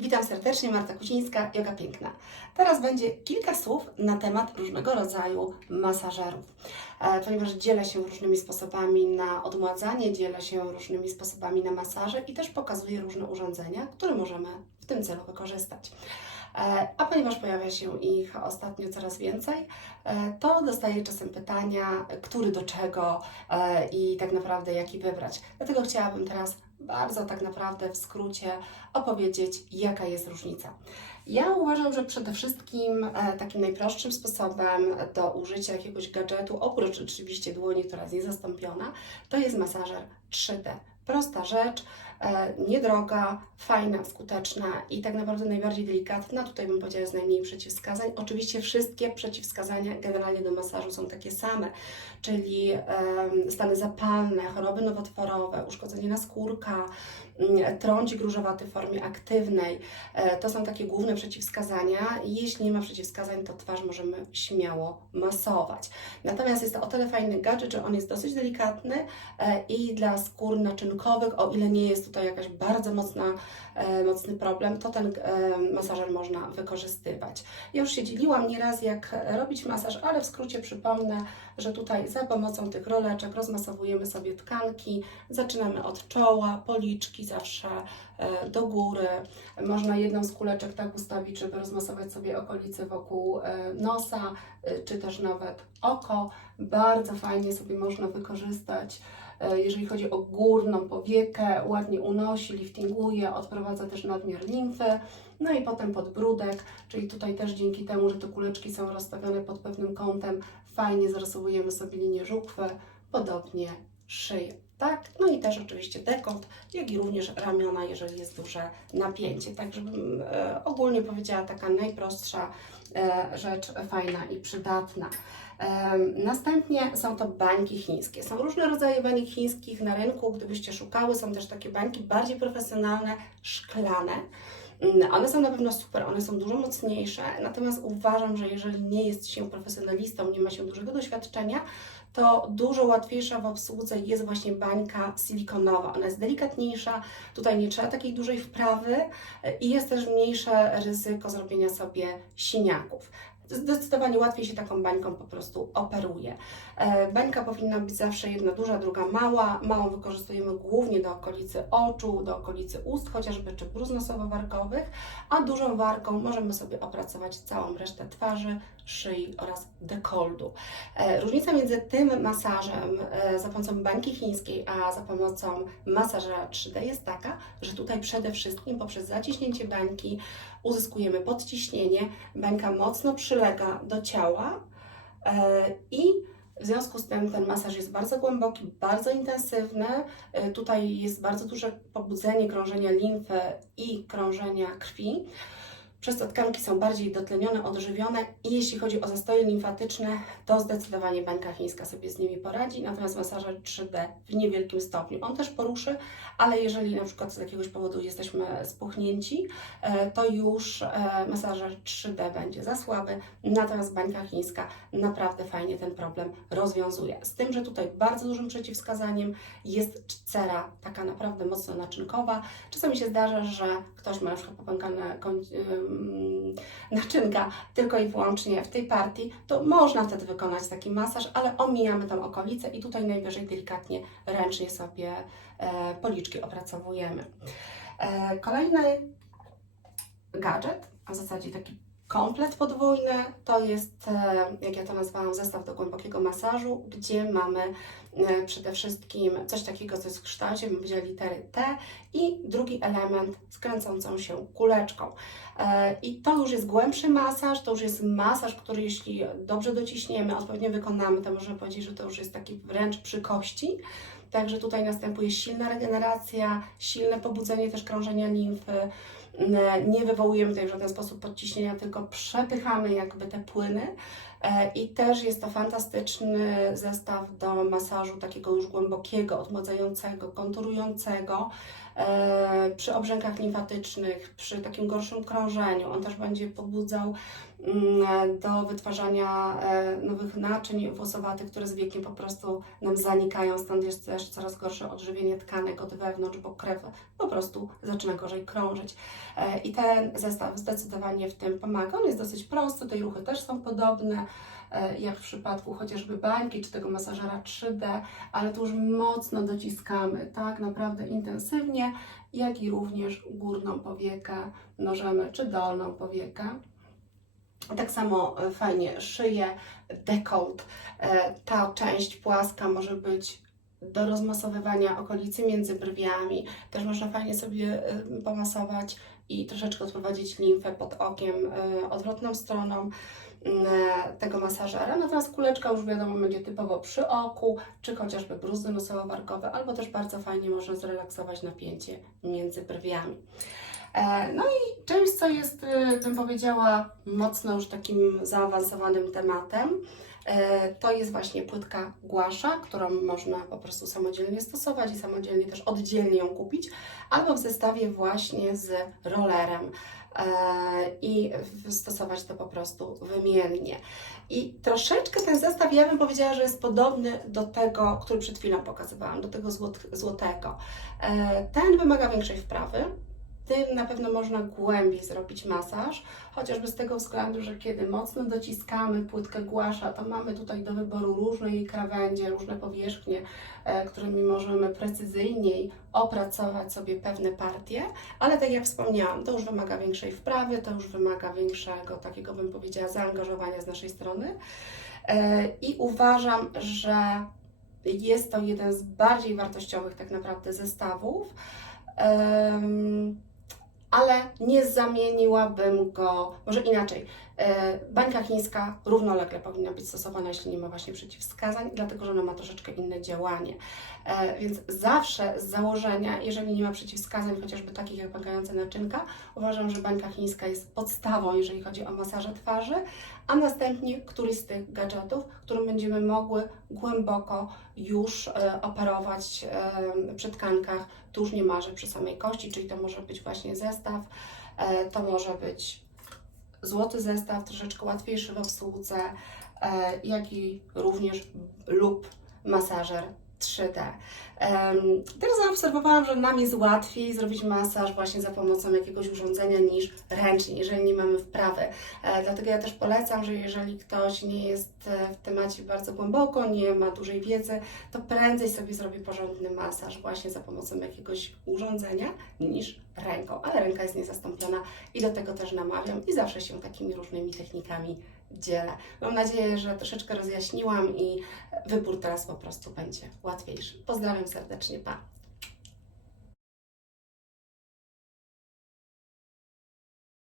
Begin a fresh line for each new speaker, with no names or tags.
Witam serdecznie, Marta Kucińska, Yoga Piękna. Teraz będzie kilka słów na temat różnego rodzaju masażerów, e, ponieważ dzielę się różnymi sposobami na odmładzanie, dzielę się różnymi sposobami na masaże i też pokazuję różne urządzenia, które możemy w tym celu wykorzystać. E, A ponieważ pojawia się ich ostatnio coraz więcej, e, to dostaję czasem pytania, który do czego i tak naprawdę jaki wybrać. Dlatego chciałabym teraz bardzo tak naprawdę w skrócie opowiedzieć, jaka jest różnica. Ja uważam, że przede wszystkim e, takim najprostszym sposobem do użycia jakiegoś gadżetu, oprócz oczywiście dłoni, która jest niezastąpiona, to jest masażer 3D. Prosta rzecz, niedroga, fajna, skuteczna i tak naprawdę najbardziej delikatna. Tutaj bym powiedziała z najmniej przeciwwskazań. Oczywiście wszystkie przeciwwskazania generalnie do masażu są takie same, czyli stany zapalne, choroby nowotworowe, uszkodzenie naskórka, mm, trądzik różowaty w formie aktywnej. E, To są takie główne przeciwwskazania. Jeśli nie ma przeciwwskazań, to twarz możemy śmiało masować. Natomiast jest to o tyle fajny gadżet, że on jest dosyć delikatny e, i dla skór naczynkowych, o ile nie jest tutaj jakaś bardzo mocna, e, mocny problem, to ten e, masażer można wykorzystywać. Ja już się dzieliłam nieraz, jak robić masaż, ale w skrócie przypomnę, że tutaj za pomocą tych roleczek rozmasowujemy sobie tkanki. Zaczynamy od czoła, policzki zawsze e, do góry. Można jedną z kuleczek tak ustawić, żeby rozmasować sobie okolice wokół nosa, czy też nawet oko. Bardzo fajnie sobie można wykorzystać. E, Jeżeli chodzi o górną powiekę, ładnie unosi, liftinguje, odprowadza też nadmiar limfy. No i potem podbródek, czyli tutaj też dzięki temu, że te kuleczki są rozstawione pod pewnym kątem, fajnie zarysowujemy sobie linię żuchwy, podobnie szyję. Tak, no i też oczywiście dekolt, jak i również ramiona, jeżeli jest duże napięcie. Tak, żebym e, ogólnie powiedziała, taka najprostsza e, rzecz, fajna i przydatna. Em, Następnie są to bańki chińskie. Są różne rodzaje bańek chińskich na rynku, gdybyście szukały. Są też takie bańki bardziej profesjonalne, szklane. One są na pewno super, one są dużo mocniejsze, natomiast uważam, że jeżeli nie jest się profesjonalistą, nie ma się dużego doświadczenia, to dużo łatwiejsza w obsłudze jest właśnie bańka silikonowa. Ona jest delikatniejsza, tutaj nie trzeba takiej dużej wprawy i jest też mniejsze ryzyko zrobienia sobie siniaków. Zdecydowanie łatwiej się taką bańką po prostu operuje. E, Bańka powinna być zawsze jedna duża, druga mała. Małą wykorzystujemy głównie do okolicy oczu, do okolicy ust, chociażby czy bruz nosowo-warkowych, a dużą warką możemy sobie opracować całą resztę twarzy, szyi oraz dekoldu. E, Różnica między tym masażem e, za pomocą bańki chińskiej, a za pomocą masażera 3D jest taka, że tutaj przede wszystkim poprzez zaciśnięcie bańki uzyskujemy podciśnienie, bańka mocno przylega do ciała e, i w związku z tym ten masaż jest bardzo głęboki, bardzo intensywny. E, Tutaj jest bardzo duże pobudzenie krążenia limfy i krążenia krwi. Przez to tkanki są bardziej dotlenione, odżywione i jeśli chodzi o zastoje limfatyczne, to zdecydowanie bańka chińska sobie z nimi poradzi, natomiast masażer 3D w niewielkim stopniu. On też poruszy, ale jeżeli na przykład z jakiegoś powodu jesteśmy spuchnięci, e, to już e, masażer 3D będzie za słaby, natomiast bańka chińska naprawdę fajnie ten problem rozwiązuje. Z tym, że tutaj bardzo dużym przeciwwskazaniem jest cera, taka naprawdę mocno naczynkowa. Czasami się zdarza, że ktoś ma przykład popękane ym, naczynka tylko i wyłącznie w tej partii, to można wtedy wykonać taki masaż, ale omijamy tą okolicę i tutaj najwyżej delikatnie ręcznie sobie e, policzki opracowujemy. E, kolejny gadżet, a w zasadzie taki komplet podwójny, to jest, e, jak ja to nazwałam, zestaw do głębokiego masażu, gdzie mamy e, przede wszystkim coś takiego, co jest w kształcie, bym powiedziała litery T i drugi element z kręcącą się kuleczką. E, I to już jest głębszy masaż, to już jest masaż, który jeśli dobrze dociśniemy, odpowiednio wykonamy, to można powiedzieć, że to już jest taki wręcz przy kości. Także tutaj następuje silna regeneracja, silne pobudzenie też krążenia limfy. Mm, Nie wywołujemy tutaj w żaden sposób podciśnienia, tylko przepychamy jakby te płyny. E, I też jest to fantastyczny zestaw do masażu takiego już głębokiego, odmładzającego, konturującego. e, przy obrzękach limfatycznych, przy takim gorszym krążeniu. On też będzie pobudzał mm, do wytwarzania e, nowych naczyń włosowatych, które z wiekiem po prostu nam zanikają. Stąd jest też coraz gorsze odżywienie tkanek od wewnątrz, bo krew po prostu zaczyna gorzej krążyć. I ten zestaw zdecydowanie w tym pomaga. On jest dosyć prosty, te ruchy też są podobne, jak w przypadku chociażby bańki czy tego masażera 3D, ale tu już mocno dociskamy, tak naprawdę intensywnie, jak i również górną powiekę możemy, czy dolną powiekę. Tak samo e, fajnie szyję, dekolt. E, Ta część płaska może być do rozmasowywania okolicy między brwiami. Też można fajnie sobie e, pomasować i troszeczkę odprowadzić limfę pod okiem e, odwrotną stroną e, tego masażera. Natomiast kuleczka już wiadomo będzie typowo przy oku, czy chociażby bruzdy nosowo-warkowe, albo też bardzo fajnie można zrelaksować napięcie między brwiami. E, No i czymś, co jest, e, bym powiedziała, mocno już takim zaawansowanym tematem, e, to jest właśnie płytka głasza, którą można po prostu samodzielnie stosować i samodzielnie też oddzielnie ją kupić, albo w zestawie właśnie z rollerem i stosować to po prostu wymiennie. I troszeczkę ten zestaw, ja bym powiedziała, że jest podobny do tego, który przed chwilą pokazywałam, do tego złot, złotego. Ten wymaga większej wprawy, tym na pewno można głębiej zrobić masaż, chociażby z tego względu, że kiedy mocno dociskamy płytkę głasza, to mamy tutaj do wyboru różne jej krawędzie, różne powierzchnie, e, którymi możemy precyzyjniej opracować sobie pewne partie, ale tak jak wspomniałam, to już wymaga większej wprawy, to już wymaga większego, takiego bym powiedziała, zaangażowania z naszej strony. E, I uważam, że jest to jeden z bardziej wartościowych tak naprawdę zestawów. Em, ale nie zamieniłabym go, może inaczej. E, Bańka chińska równolegle powinna być stosowana, jeśli nie ma właśnie przeciwwskazań, dlatego że ona ma troszeczkę inne działanie. E, Więc zawsze z założenia, jeżeli nie ma przeciwwskazań, chociażby takich jak pękające naczynka, uważam, że bańka chińska jest podstawą, jeżeli chodzi o masaże twarzy, a następnie któryś z tych gadżetów, którym będziemy mogły głęboko już e, operować przy tkankach tuż niemalże przy samej kości, czyli to może być właśnie zestaw, to może być złoty zestaw, troszeczkę łatwiejszy w obsłudze, e, jak i również lub masażer 3D. Em, Teraz zaobserwowałam, że nam jest łatwiej zrobić masaż właśnie za pomocą jakiegoś urządzenia niż ręcznie, jeżeli nie mamy wprawy. E, Dlatego ja też polecam, że jeżeli ktoś nie jest e, w temacie bardzo głęboko, nie ma dużej wiedzy, to prędzej sobie zrobi porządny masaż właśnie za pomocą jakiegoś urządzenia niż ręką. Ale ręka jest niezastąpiona i do tego też namawiam i zawsze się takimi różnymi technikami dzielę. Mam nadzieję, że troszeczkę rozjaśniłam i wybór teraz po prostu będzie łatwiejszy. Pozdrawiam serdecznie, pa!